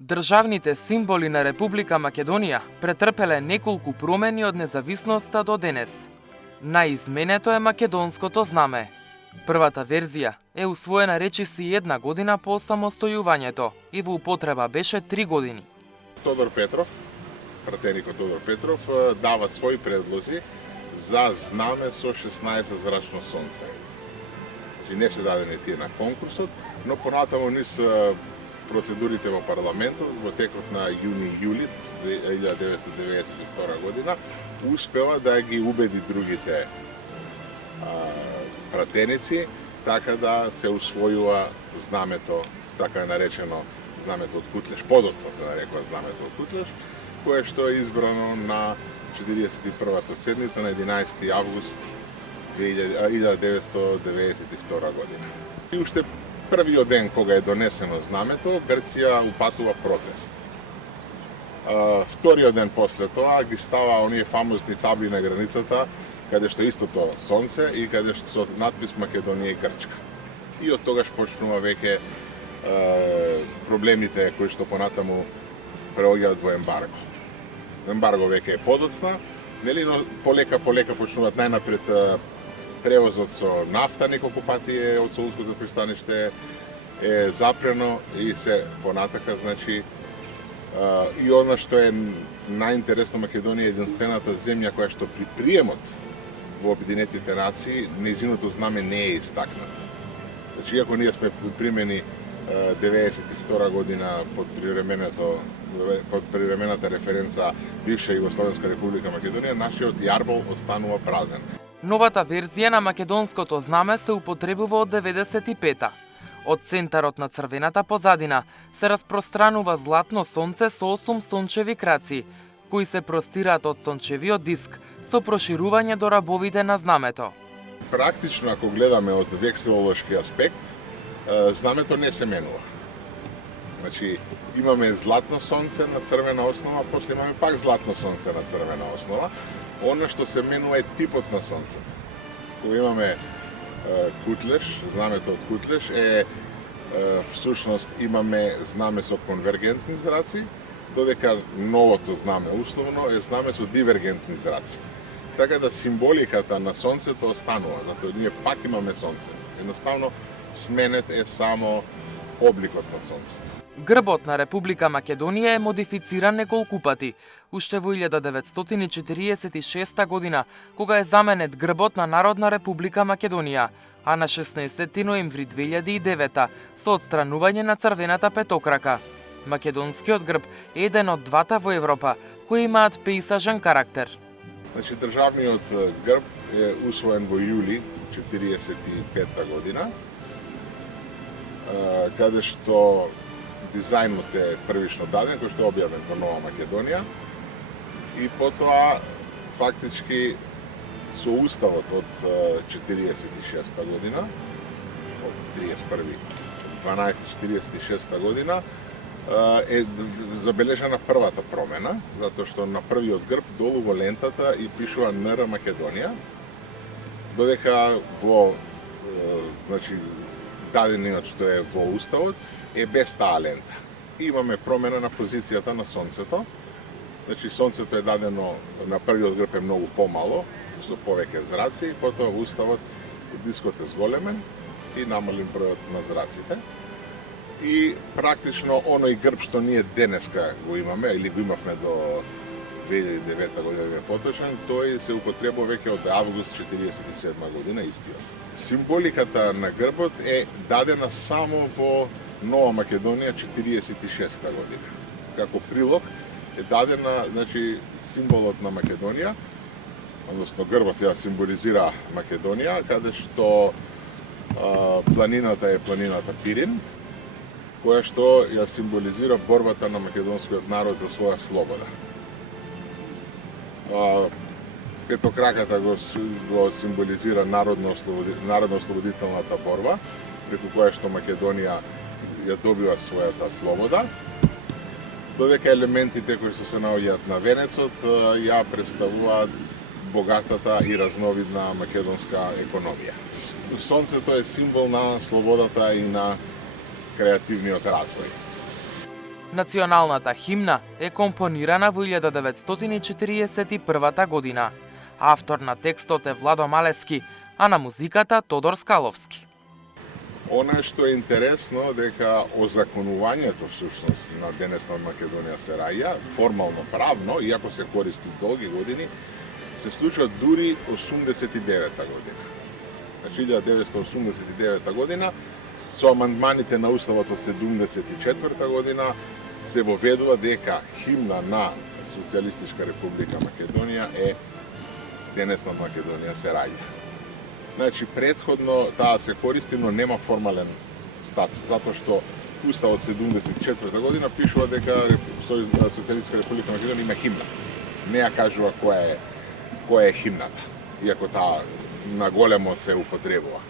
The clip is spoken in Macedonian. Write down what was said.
Државните символи на Република Македонија претрпеле неколку промени од независноста до денес. Наизменето е македонското знаме. Првата верзија е усвоена речиси 1 година по самостојувањето и во употреба беше 3 години. Тодор Петров, пратеникот Тодор Петров, дава своји предлози за знаме со 16 зрачно сонце. Значи не се дадени тие на конкурсот, но понатаму низ процедурите во парламентот во текот на јуни-јули 1992 година успеа да ги убеди другите пратеници така да се усвојува знамето, така наречено знамето од Кутлеш, подоцна се нарекува знамето од Кутлеш, кое што е избрано на 41-та седница на 11 август 1992 година. И уште првиот ден кога е донесено знамето, Грција упатува протест. Вториот ден после тоа ги става оние фамозни табли на границата, каде што истото сонце и каде што со надпис Македонија и Грчка. И од тогаш почнува веќе проблемите кои што понатаму преоѓаат во ембарго. Ембарго веќе е подоцна, нели, но полека почнуваат најнапред превозот со нафта неколку пати е од Солунското пристаниште е запрено и се понатака, значи и она што е најинтересно, Македонија е единствената земја која што при приемот во Обединетите нации нејзиното знаме не е истакнато. Значи иако ние сме примени 92 година под привремената референца бивша Југословенска република Македонија, нашиот јарбол останува празен. Новата верзија на македонското знаме се употребува од 95-та. Од центарот на црвената позадина се распространува златно сонце со 8 сончеви краци, кои се простираат од сончевиот диск со проширување до рабовите на знамето. Практично, ако гледаме од векселолошки аспект, знамето не се менува. Значи, имаме златно сонце на црвена основа, после имаме пак златно сонце на црвена основа. Она што се менува е типот на сонцето. Кога имаме Кутлеш, знамето од Кутлеш е всушност имаме знаме со конвергентни зраци, додека новото знаме условно е знаме со дивергентни зраци. Така да символиката на сонцето останува, затоа ние пак имаме сонце. Едноставно сменет е само обликот на сонцето. Грбот на Република Македонија е модифициран неколку пати. Уште во 1946 година, кога е заменет грбот на Народна Република Македонија, а на 16 ноември 2009 со отстранување на црвената петокрака. Македонскиот грб е еден од двата во Европа кои имаат пејсажен карактер. Значи, државниот грб е усвоен во јули 1945 година, каде што дизајнот е првично даден, кој што е објавен во Нова Македонија, и потоа фактички со уставот од 46 година, од 31.12.46 година, е забележана првата промена, затоа што на првиот грб долу во лентата и пишува НР Македонија, додека во значи дадениот што е во уставот е без таа лента. И имаме промена на позицијата на сонцето. Значи сонцето е дадено на првиот грб е многу помало, со повеќе зраци, потоа во уставот дискот е зголемен и намален бројот на зраците. И практично оној грб што ние денеска го имаме, или го имавме до 2009 година поточен, тој се употребува веќе од август 1947 година истиот. Символиката на грбот е дадена само во Нова Македонија 1946 година. Како прилог е дадена, значи, символот на Македонија, односно грбот ја символизира Македонија, каде што планината е планината Пирин, која што ја символизира борбата на македонскиот народ за своја слобода. Петокраката го символизира народно-ослободителната борба, преку која што Македонија ја добива својата слобода, додека елементите кои што се наоѓаат на венецот ја представуваат богатата и разновидна македонска економија. Сонцето е символ на слободата и на креативниот развој. Националната химна е компонирана во 1941 година. Автор на текстот е Владо Малески, а на музиката Тодор Скаловски. Она што е интересно дека озаконувањето всушност на денесна од Македонија се раја, формално правно, иако се користи долги години, се случува дури 89-та година. Значи 1989 година со амандманите на уставот од 74-та година се воведува дека химна на Социјалистичка република Македонија е денесна од Македонија се раја. Значи, предходно таа се користи, но нема формален статус, затоа што Уставот 74 година пишува дека Социјалистичка република Македонија има химна. Не ја кажува која е химната, иако таа наголемо се употребува.